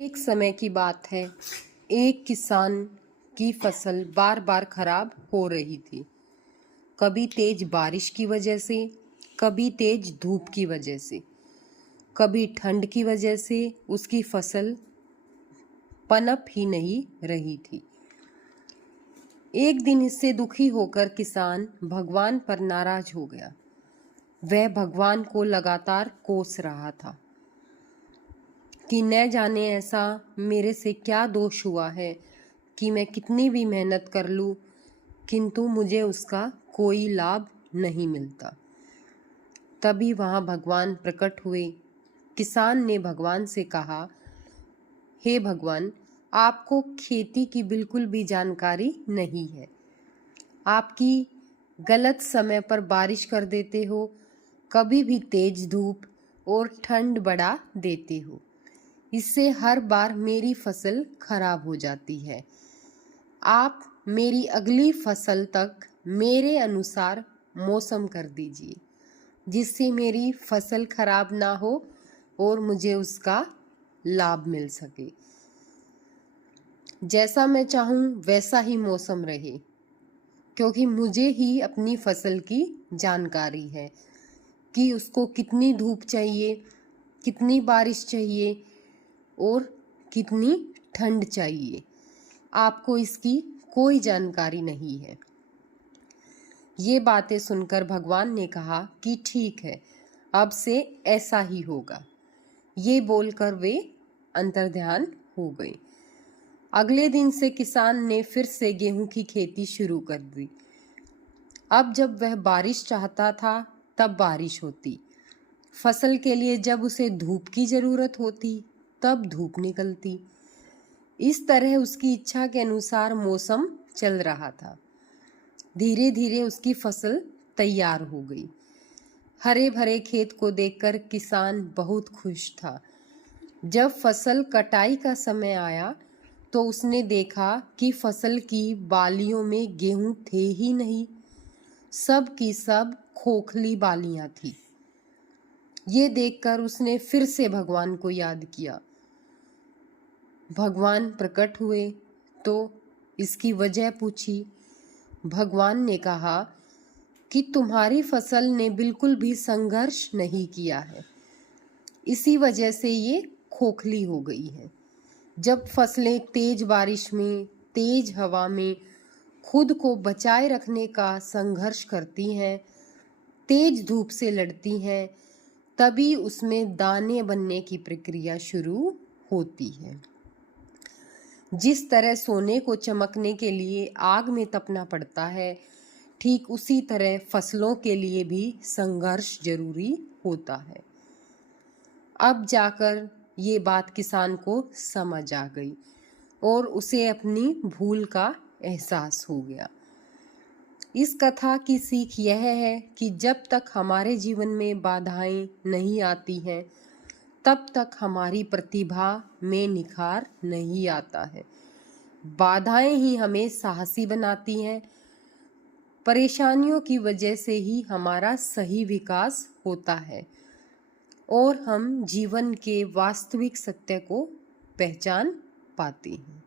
एक समय की बात है। एक किसान की फसल बार बार खराब हो रही थी। कभी तेज बारिश की वजह से, कभी तेज धूप की वजह से, कभी ठंड की वजह से उसकी फसल पनप ही नहीं रही थी। एक दिन इससे दुखी होकर किसान भगवान पर नाराज हो गया। वह भगवान को लगातार कोस रहा था कि न जाने ऐसा मेरे से क्या दोष हुआ है कि मैं कितनी भी मेहनत कर लूं, किंतु मुझे उसका कोई लाभ नहीं मिलता। तभी वहां भगवान प्रकट हुए। किसान ने भगवान से कहा, हे भगवान, आपको खेती की बिल्कुल भी जानकारी नहीं है। आपकी गलत समय पर बारिश कर देते हो, कभी भी तेज धूप और ठंड बढ़ा देते हो। इससे हर बार मेरी फसल खराब हो जाती है। आप मेरी अगली फसल तक मेरे अनुसार मौसम कर दीजिए, जिससे मेरी फसल खराब ना हो और मुझे उसका लाभ मिल सके। जैसा मैं चाहूं वैसा ही मौसम रहे, क्योंकि मुझे ही अपनी फसल की जानकारी है कि उसको कितनी धूप चाहिए, कितनी बारिश चाहिए और कितनी ठंड चाहिए। आपको इसकी कोई जानकारी नहीं है। ये बातें सुनकर भगवान ने कहा कि ठीक है, अब से ऐसा ही होगा। ये बोलकर वे अंतर्ध्यान हो गए। अगले दिन से किसान ने फिर से गेहूं की खेती शुरू कर दी। अब जब वह बारिश चाहता था तब बारिश होती, फसल के लिए जब उसे धूप की जरूरत होती तब धूप निकलती। इस तरह उसकी इच्छा के अनुसार मौसम चल रहा था। धीरे धीरे उसकी फसल तैयार हो गई। हरे भरे खेत को देखकर किसान बहुत खुश था। जब फसल कटाई का समय आया तो उसने देखा कि फसल की बालियों में गेहूं थे ही नहीं, सब की सब खोखली बालियां थी। ये देखकर उसने फिर से भगवान को याद किया। भगवान प्रकट हुए तो इसकी वजह पूछी। भगवान ने कहा कि तुम्हारी फसल ने बिल्कुल भी संघर्ष नहीं किया है, इसी वजह से ये खोखली हो गई है। जब फसलें तेज बारिश में, तेज हवा में खुद को बचाए रखने का संघर्ष करती हैं, तेज धूप से लड़ती हैं, तभी उसमें दाने बनने की प्रक्रिया शुरू होती है। जिस तरह सोने को चमकने के लिए आग में तपना पड़ता है, ठीक उसी तरह फसलों के लिए भी संघर्ष जरूरी होता है। अब जाकर ये बात किसान को समझ आ गई और उसे अपनी भूल का एहसास हो गया। इस कथा की सीख यह है कि जब तक हमारे जीवन में बाधाएं नहीं आती हैं, तब तक हमारी प्रतिभा में निखार नहीं आता है। बाधाएं ही हमें साहसी बनाती हैं। परेशानियों की वजह से ही हमारा सही विकास होता है और हम जीवन के वास्तविक सत्य को पहचान पाते हैं।